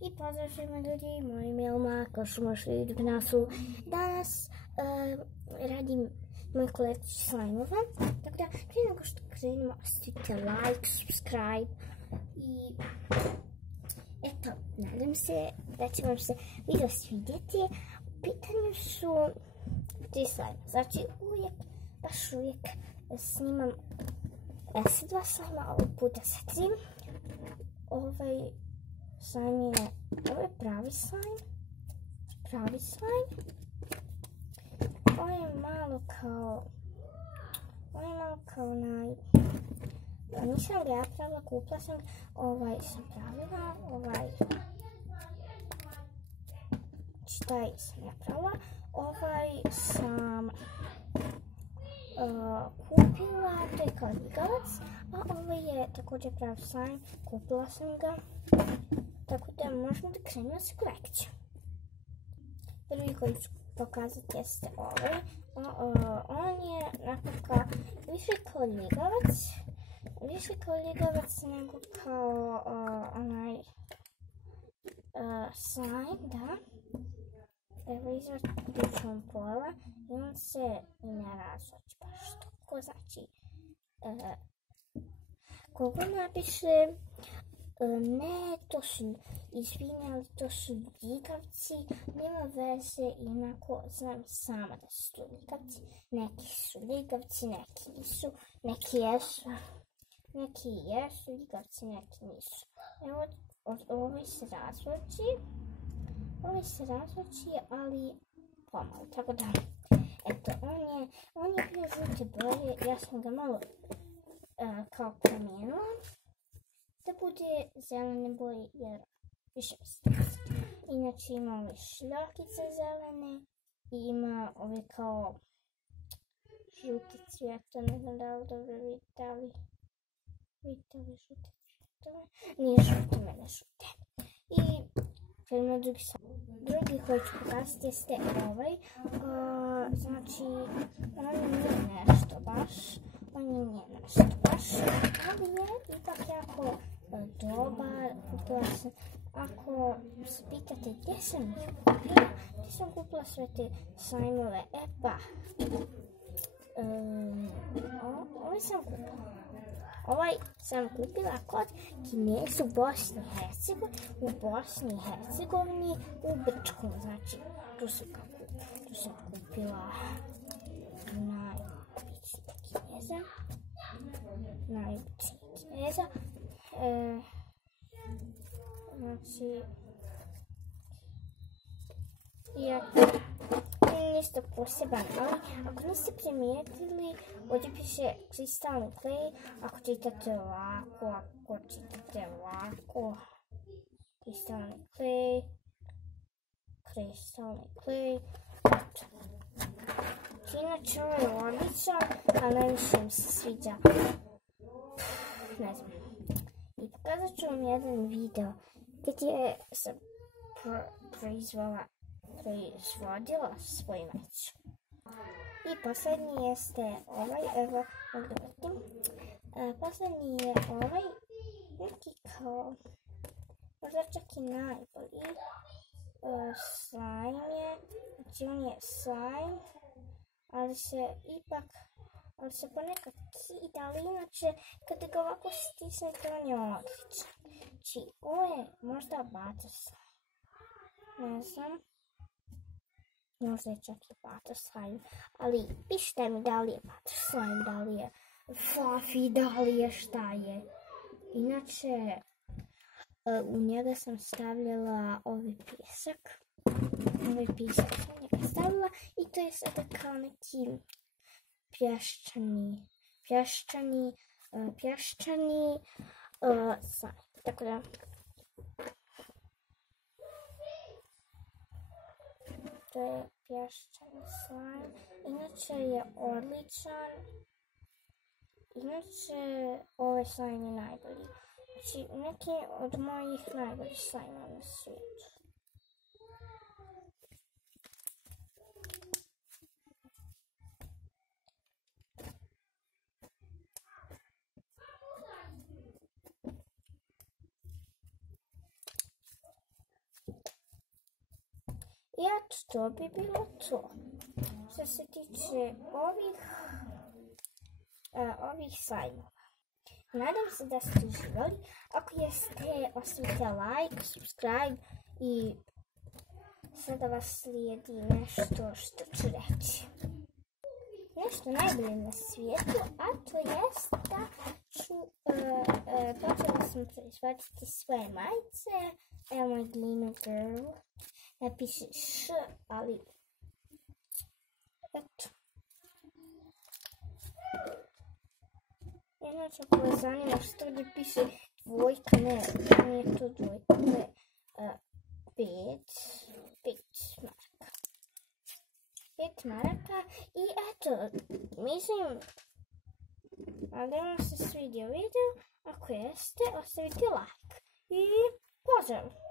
I pozdrav svima ljudi, moje ime je Elma, kao što možete vidjeti na naslovu. Danas radim moju kolekciju slajmova, tako da prije nego što krenemo, ostavite like, subscribe i eto, nadam se da će vam se video svidjeti. U pitanju su 3 slajma, znači baš uvijek snimam sa 2 slajma, ovog puta sa 3. Ovaj je pravi slajm. Ovo je malo kao nisam ga ja pravila, kupila sam, sam pravila, taj sam ja pravila, sam kupila, to je kao ligavac, a ovo je također pravi slajm, kupila sam ga, tako da možemo da krenemo sa kolekcijom. Prvi koji ću pokazati jeste ovaj, on je napaka više kao ligavac nego kao onaj slajm, da. Evo izvadit ću vam pola i on se ne razvaći baš toliko, znači kogo napiše, ne, to su, izvini, ali to su ligavci, nema veze, inako znam sama da su to ligavci, neki su ligavci, neki nisu, neki jesu ligavci, neki nisu. Evo, ovaj se razvlači, ali pomalo, tako da, eto, on je bio žute boje, ja sam ga malo kao promijenila, da bude zelene boje, jer više mi se desi. Inače ima ove šljakice zelene i ima ove kao žute cvjetove, ne znam da li dobro vidite, ali vidite ove žute cvjetove, nije žute, mene žute. I krenemo drugi koji ću pokazati jeste ovaj, znači on nije nešto baš, ali je ipak jako dobar. Ako se pitate gdje sam kupila sve te slajmove, ovaj sam kupila kod Kineza u Bosni i Hercegovini, u Brčkom, znači tu sam kupila najboljih Kineza, znači nešto poseban, ali ako niste primijetili, ovdje piše kristalni klej, ako čitate ovako, kristalni klej, inače ovo je odličan, a najviše mi se sviđa, ne znam. I pokazat ću vam jedan video gdje sam proizvodila svoj meč. I posljednji jeste ovaj, evo, ovdje vrtim. Posljednji je ovaj, neki kao, možda čak i najbolji slajm je, znači on je slajm, ali se ponekad kida, ali inače kada ga ovako stisnete on je odličan. Znači ovo je možda butter slime, ne znam, možda je čak i butter slime, ali pišite mi da li je butter slime, da li je fluffy, da li je šta je. Inače u njega sam stavljala ovaj pijesak sam u njega stavila i to je sada kao neki pješčani slime, tako da to je pješčani slime, inače je odličan, ovaj slime je najbolji, znači neki od mojih najboljih slajma na svijetu. I eto, to bi bilo to. Što se tiče ovih slajmova. Nadam se da ste uživali. Ako jeste, ostavite like, subscribe i sada vas slijedi nešto što ću reći. Nešto najbolje na svijetu, a to jest da počela sam proizvoditi svoje majice. Evo moj Glino Girl. Napiše š, ali eto. Inače, ako vas zanima što ovdje piše dvojka, ne, nije to dvojka, to je 5 maraka. 5 maraka i eto, mislim, da vam se svidio video, ako jeste, ostavite like i pozdrav!